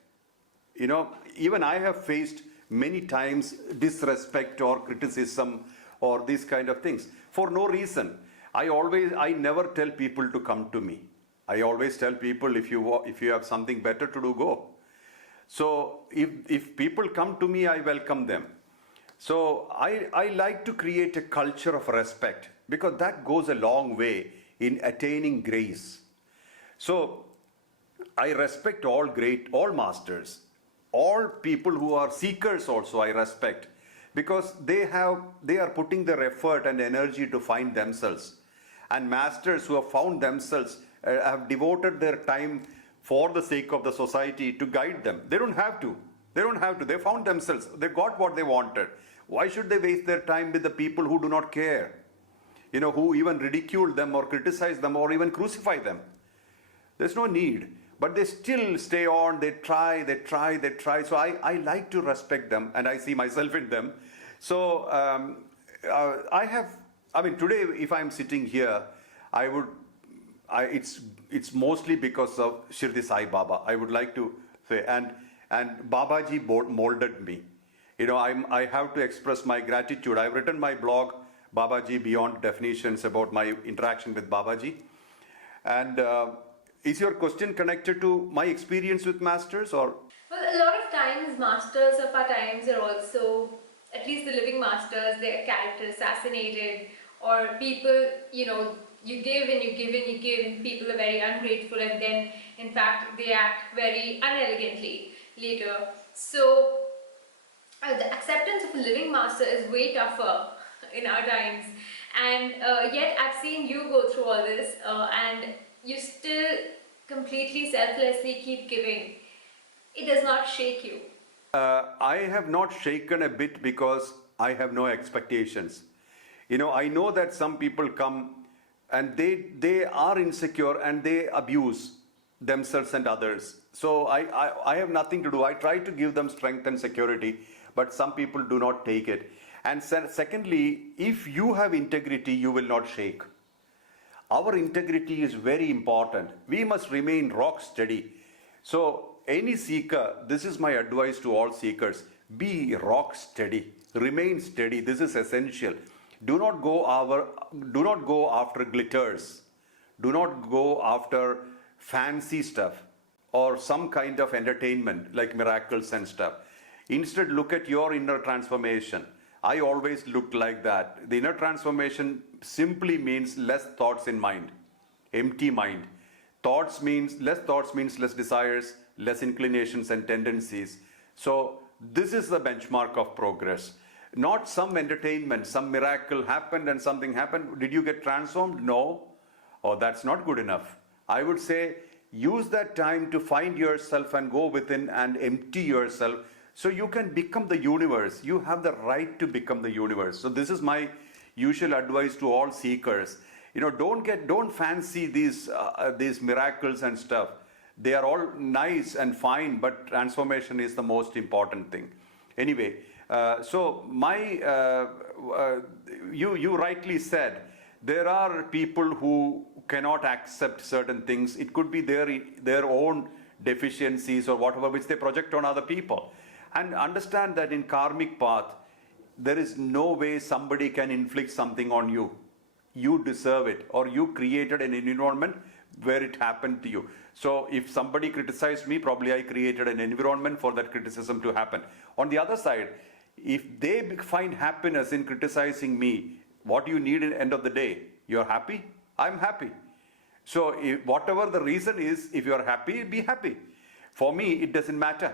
You know, even I have faced many times disrespect or criticism or these kind of things for no reason. I never tell people to come to me. I always tell people, if you have something better to do, go. So if people come to me, I welcome them. So I like to create a culture of respect because that goes a long way in attaining grace. So I respect all masters, all people who are seekers also I respect because they are putting their effort and energy to find themselves. And masters who have found themselves have devoted their time for the sake of the society to guide them. They don't have to. They found themselves. They got what they wanted. Why should they waste their time with the people who do not care? You know, who even ridicule them or criticize them or even crucify them. There's no need. But they still stay on, they try. So I like to respect them and I see myself in them. So today if I'm sitting here, it's mostly because of Shirdi Sai Baba. I would like to say, and Babaji molded me. You know, I have to express my gratitude. I've written my blog, Babaji Beyond Definitions, about my interaction with Babaji. And is your question connected to my experience with masters or? Well, a lot of times, masters of our times are also, at least the living masters, their character assassinated, or people, you know, you give and you give and you give, and people are very ungrateful, and then, in fact, they act very unelegantly later. So, the acceptance of a living master is way tougher in our times, and yet I've seen you go through all this, and you still completely selflessly keep giving. It does not shake you. I have not shaken a bit because I have no expectations. You know, I know that some people come and they are insecure and they abuse themselves and others. So I have nothing to do. I try to give them strength and security, but some people do not take it. And secondly, if you have integrity, you will not shake. Our integrity is very important. We must remain rock steady. So any seeker, this is my advice to all seekers, be rock steady, remain steady. This is essential. Do not go after glitters. Do not go after fancy stuff or some kind of entertainment like miracles and stuff. Instead, look at your inner transformation. I always looked like that. The inner transformation simply means less thoughts in mind, empty mind. Less thoughts means less desires, less inclinations and tendencies. So this is the benchmark of progress. Not some entertainment, some miracle happened and something happened. Did you get transformed? No. Oh, that's not good enough. I would say use that time to find yourself and go within and empty yourself so you can become the universe. You have the right to become the universe. So this is my usual advice to all seekers. You know, don't fancy these miracles and stuff. They are all nice and fine, but transformation is the most important thing. Anyway, you rightly said, there are people who cannot accept certain things. It could be their own deficiencies or whatever which they project on other people. And understand that in karmic path, there is no way somebody can inflict something on you. You deserve it, or you created an environment where it happened to you. So if somebody criticized me, probably I created an environment for that criticism to happen. On the other side, if they find happiness in criticizing me, what you need at the end of the day, you're happy, I'm happy. So whatever the reason is, if you're happy, be happy. For me, it doesn't matter.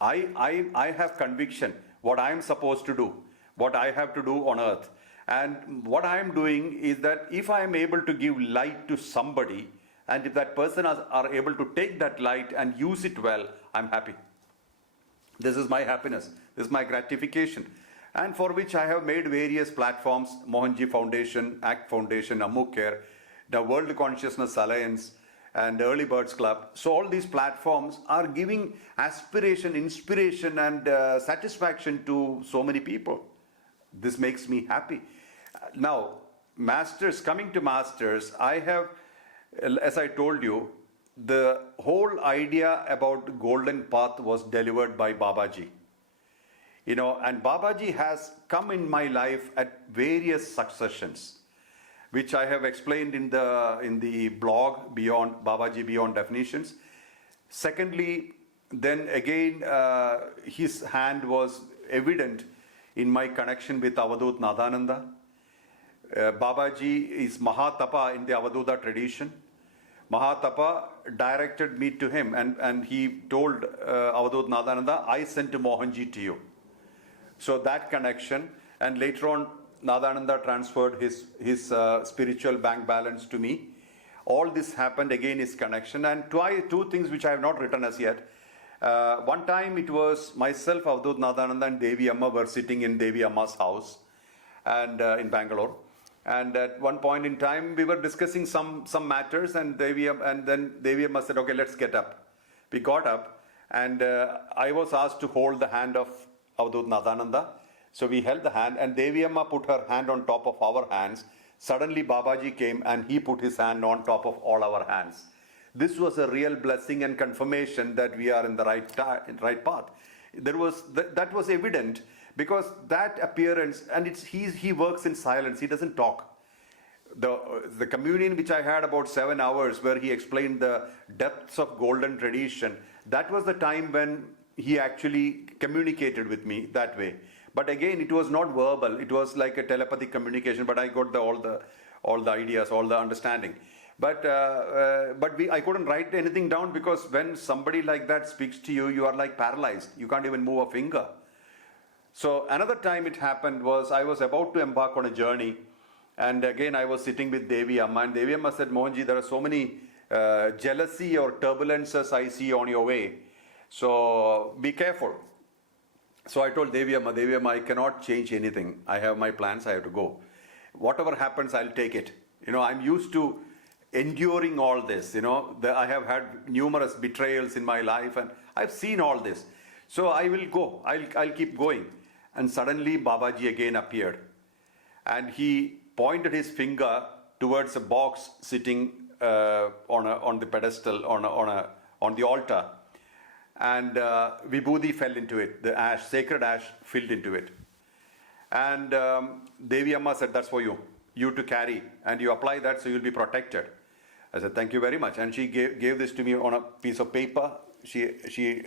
I have conviction what I am supposed to do, what I have to do on earth. And what I am doing is that if I am able to give light to somebody, and if that person are able to take that light and use it well, I'm happy. This is my happiness. This is my gratification. And for which I have made various platforms, Mohanji Foundation, ACT Foundation, Amuk Care, the World Consciousness Alliance, and Early Birds Club. So all these platforms are giving aspiration, inspiration, and satisfaction to so many people. This makes me happy. Now, masters, coming to masters, I have, as I told you, the whole idea about golden path was delivered by Babaji. And Babaji has come in my life at various successions, which I have explained in the blog Beyond Babaji Beyond Definitions. Secondly, then again, his hand was evident in my connection with Avadut Nadananda. Babaji is Mahatapa in the Avaduta tradition. Mahatapa directed me to him, and he told Avadut Nadananda, I sent Mohanji to you. So that connection, and later on, Nadananda transferred his spiritual bank balance to me. All this happened, again his connection. And two things which I have not written as yet. One time it was myself, Avadut Nadananda, and Devi Amma were sitting in Devi Amma's house and in Bangalore. And at one point in time, we were discussing some matters, and then Devi Amma said, okay, let's get up. We got up, and I was asked to hold the hand of Avadut Nadananda. So we held the hand, and Devi Amma put her hand on top of our hands. Suddenly Babaji came and he put his hand on top of all our hands. This was a real blessing and confirmation that we are in the right path. That was evident, because that appearance, and he works in silence, he doesn't talk. The communion which I had about 7 hours, where he explained the depths of golden tradition, that was the time when he actually communicated with me that way. But again, it was not verbal. It was like a telepathic communication. But I got all the ideas, all the understanding. But I couldn't write anything down, because when somebody like that speaks to you, you are like paralyzed. You can't even move a finger. So another time it happened was I was about to embark on a journey, and again I was sitting with Devi Amma, and Devi Amma said, Mohanji, there are so many jealousy or turbulences I see on your way. So be careful. So I told Devi Amma, I cannot change anything. I have my plans, I have to go. Whatever happens, I'll take it. I'm used to enduring all this. I have had numerous betrayals in my life, and I've seen all this. So I will go. I'll keep going. And suddenly Babaji again appeared. And he pointed his finger towards a box sitting on the pedestal, on the altar. And Vibhuti fell into it. The ash, sacred ash, filled into it. And Devi Amma said, that's for you. You to carry. And you apply that, so you'll be protected. I said, thank you very much. And she gave this to me on a piece of paper. She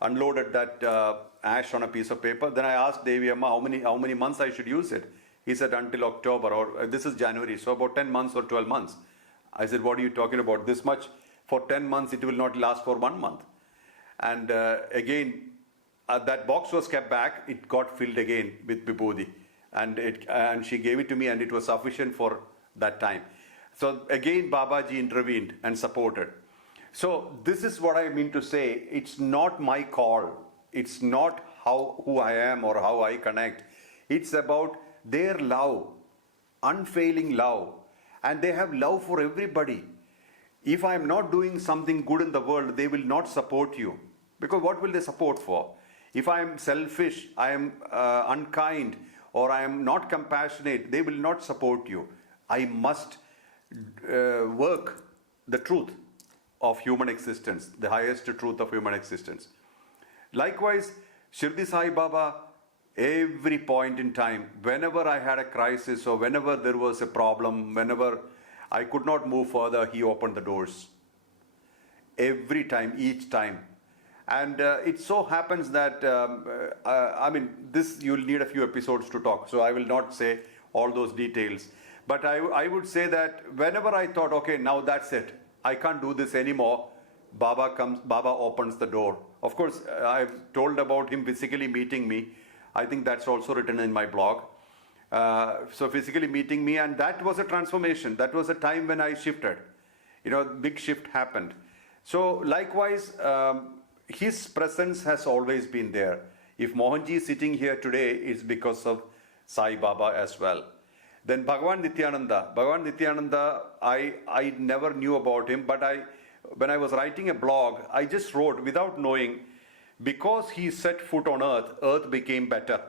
unloaded that ash on a piece of paper. Then I asked Devi Amma how many months I should use it. He said until October, or this is January, so about 10 months or 12 months. I said, what are you talking about? This much for 10 months, it will not last for 1 month. And again, that box was kept back. It got filled again with Vibhuti. And she gave it to me, and it was sufficient for that time. So again, Babaji intervened and supported. So this is what I mean to say. It's not my call. It's not who I am or how I connect. It's about their love, unfailing love. And they have love for everybody. If I am not doing something good in the world, they will not support you. Because what will they support for? If I am selfish, I am unkind, or I am not compassionate, they will not support you. I must work the truth of human existence, the highest truth of human existence. Likewise, Shirdi Sai Baba, every point in time, whenever I had a crisis or whenever there was a problem, whenever I could not move further, he opened the doors. Every time, each time. And it so happens that, I mean, this you'll need a few episodes to talk, so I will not say all those details. But I would say that whenever I thought, okay, now that's it, I can't do this anymore, Baba opens the door. Of course, I've told about him physically meeting me. I think that's also written in my blog. So physically meeting me, and that was a transformation. That was a time when I shifted. Big shift happened. So likewise, his presence has always been there. If Mohanji is sitting here today, it's because of Sai Baba as well. Then Bhagavan Nityananda, I never knew about him, but when I was writing a blog, I just wrote without knowing, because he set foot on earth, earth became better.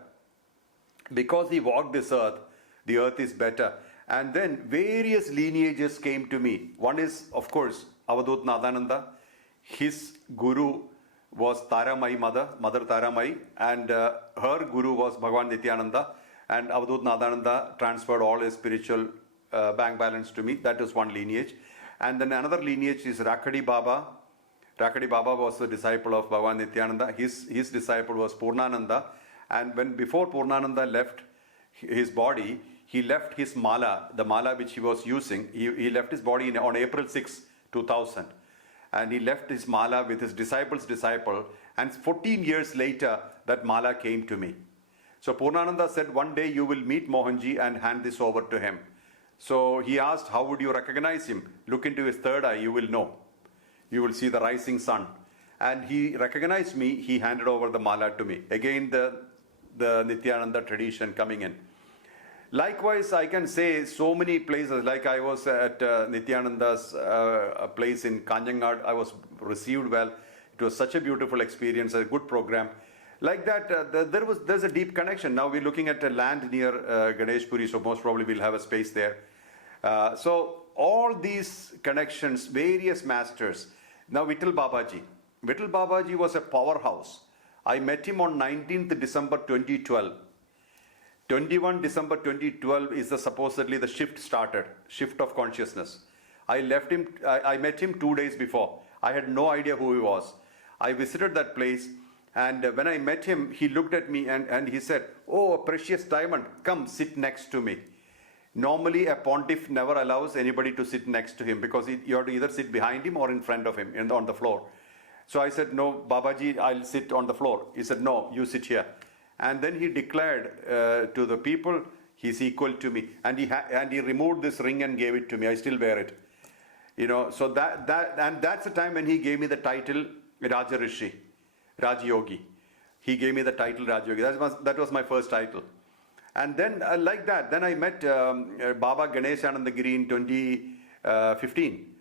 Because he walked this earth, the earth is better. And then various lineages came to me. One is, of course, Avadut Nadananda. His guru was Taramai Mother Taramai, and her guru was Bhagavan Nityananda, and Avadut Nadananda transferred all his spiritual bank balance to me. That is one lineage. And then another lineage is Rakadi Baba. Rakadi Baba was a disciple of Bhagavan Nityananda. His disciple was Purnananda. And before Purnananda left his body, he left his mala, the mala which he was using. He left his body on April 6, 2000. And he left his mala with his disciple's disciple. And 14 years later, that mala came to me. So Purnananda said, one day you will meet Mohanji and hand this over to him. So he asked, how would you recognize him? Look into his third eye, you will know. You will see the rising sun. And he recognized me, he handed over the mala to me. Again, the Nityananda tradition coming in. Likewise, I can say so many places, like I was at Nityananda's place in Kanjangad, I was received well. It was such a beautiful experience, a good program. Like that, there's a deep connection. Now we're looking at a land near Ganeshpuri, so most probably we'll have a space there. So all these connections, various masters. Now Vittal Babaji. Vittal Babaji was a powerhouse. I met him on 19th December 2012. 21 December 2012 is supposedly the shift of consciousness. I met him 2 days before. I had no idea who he was. I visited that place, and when I met him, he looked at me and he said, "Oh, a precious diamond, come sit next to me." Normally, a pontiff never allows anybody to sit next to him because you have to either sit behind him or in front of him on the floor. So I said, "No, Babaji, I'll sit on the floor." He said, "No, you sit here." And then he declared to the people, he's equal to me. And he removed this ring and gave it to me. I still wear it. So that's the time when he gave me the title Raja Rishi, Rajyogi. He gave me the title Rajyogi. That was my first title. And then like that, then I met Baba Ganeshanandagiri in 2015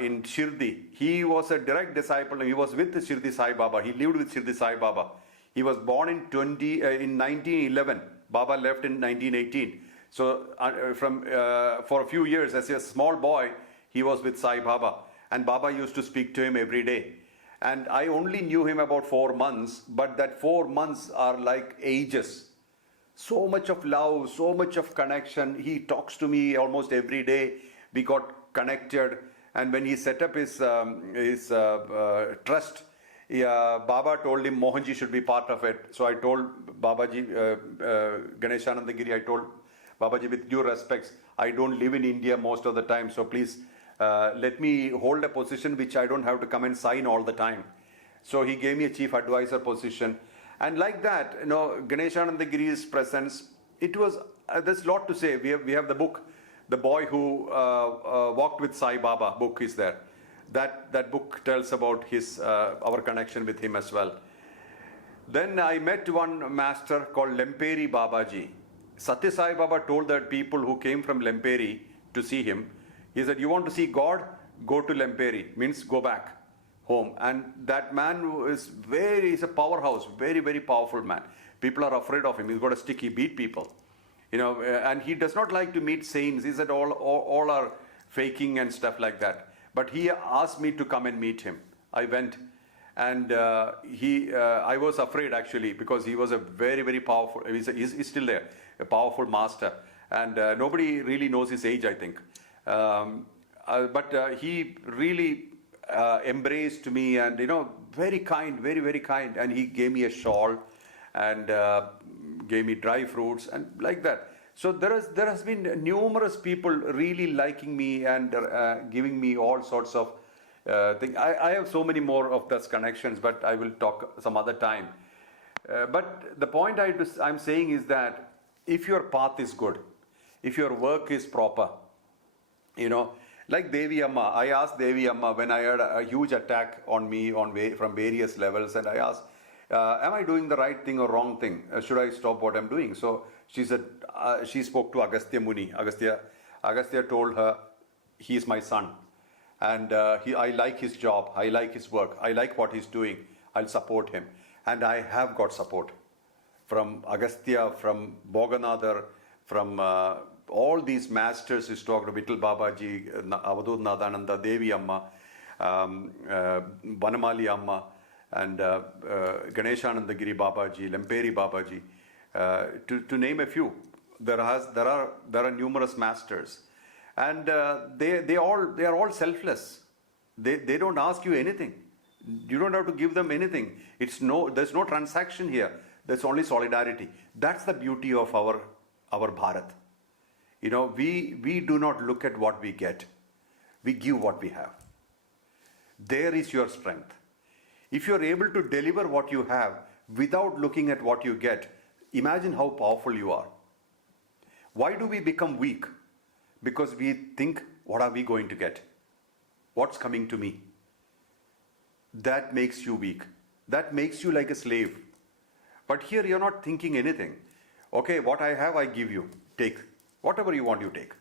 in Shirdi. He was a direct disciple. He was with Shirdi Sai Baba. He lived with Shirdi Sai Baba. He was born in 1911. Baba left in 1918. So for a few years, as a small boy, he was with Sai Baba. And Baba used to speak to him every day. And I only knew him about 4 months, but that 4 months are like ages. So much of love, so much of connection. He talks to me almost every day. We got connected. And when he set up his trust, Baba told him Mohanji should be part of it. So I told Babaji, Ganeshanandagiri, I told Babaji, with due respects, I don't live in India most of the time, so please let me hold a position which I don't have to come and sign all the time. So he gave me a chief advisor position. And like that, Ganeshanandagiri's presence, it was, there's a lot to say. We have the book, The Boy Who Walked with Sai Baba book is there. That book tells about our connection with him as well. Then I met one master called Lemperi Babaji. Satya Sai Baba told that people who came from Lemperi to see him, he said, "You want to see God? Go to Lemperi," means go back home. And that man he's a powerhouse, very, very powerful man. People are afraid of him. He's got a stick, he beat people. And he does not like to meet saints. He said all are faking and stuff like that. But he asked me to come and meet him. I went, and I was afraid actually, because he was a very, very powerful, he's still there, a powerful master. And nobody really knows his age, I think. But he really embraced me, and very kind, very, very kind. And he gave me a shawl and gave me dry fruits and like that. So there has been numerous people really liking me and giving me all sorts of things. I have so many more of those connections, but I will talk some other time. But the point I'm saying is that if your path is good, if your work is proper, you know, like Devi Amma, I asked Devi Amma when I had a huge attack on me from various levels, and I asked, am I doing the right thing or wrong thing? Should I stop what I'm doing? So she said, she spoke to Agastya Muni. Agastya told her, he is my son, and I like his job, I like his work, I like what he's doing, I'll support him. And I have got support from Agastya, from Bhoganather, from all these masters who talked, Vittal Babaji, Avadut Nadananda, Devi Amma, Banamali Amma, and Ganeshanandagiri Babaji, Lemperi Babaji, to name a few. There are numerous masters, and they are all selfless. They don't ask you anything. You don't have to give them anything. There's no transaction here. There's only solidarity. That's the beauty of our Bharat. You know, we do not look at what we get. We give what we have. There is your strength. If you're able to deliver what you have without looking at what you get, imagine how powerful you are. Why do we become weak? Because we think, what are we going to get? What's coming to me? That makes you weak. That makes you like a slave. But here you're not thinking anything. Okay, what I have, I give you. Take. Whatever you want, you take.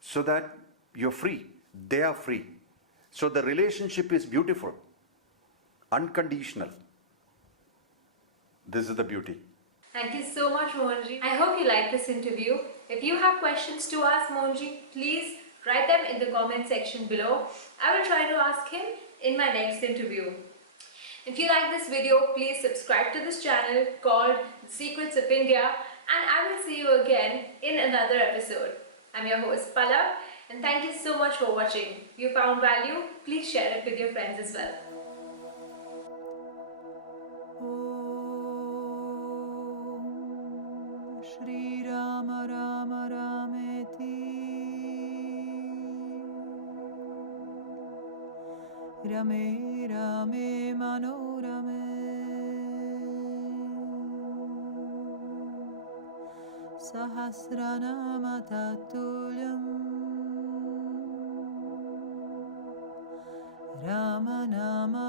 So that you're free. They are free. So the relationship is beautiful. Unconditional. This is the beauty. Thank you so much, Mohanji. I hope you liked this interview. If you have questions to ask Mohanji, please write them in the comment section below. I will try to ask him in my next interview. If you like this video, please subscribe to this channel called The Secrets of India, and I will see you again in another episode. I'm your host Palak, and thank you so much for watching. If you found value, please share it with your friends as well. Om Shri Rama Rama Rameti Rame Rame Manorame Sahasranama Tatulyam Rama Nama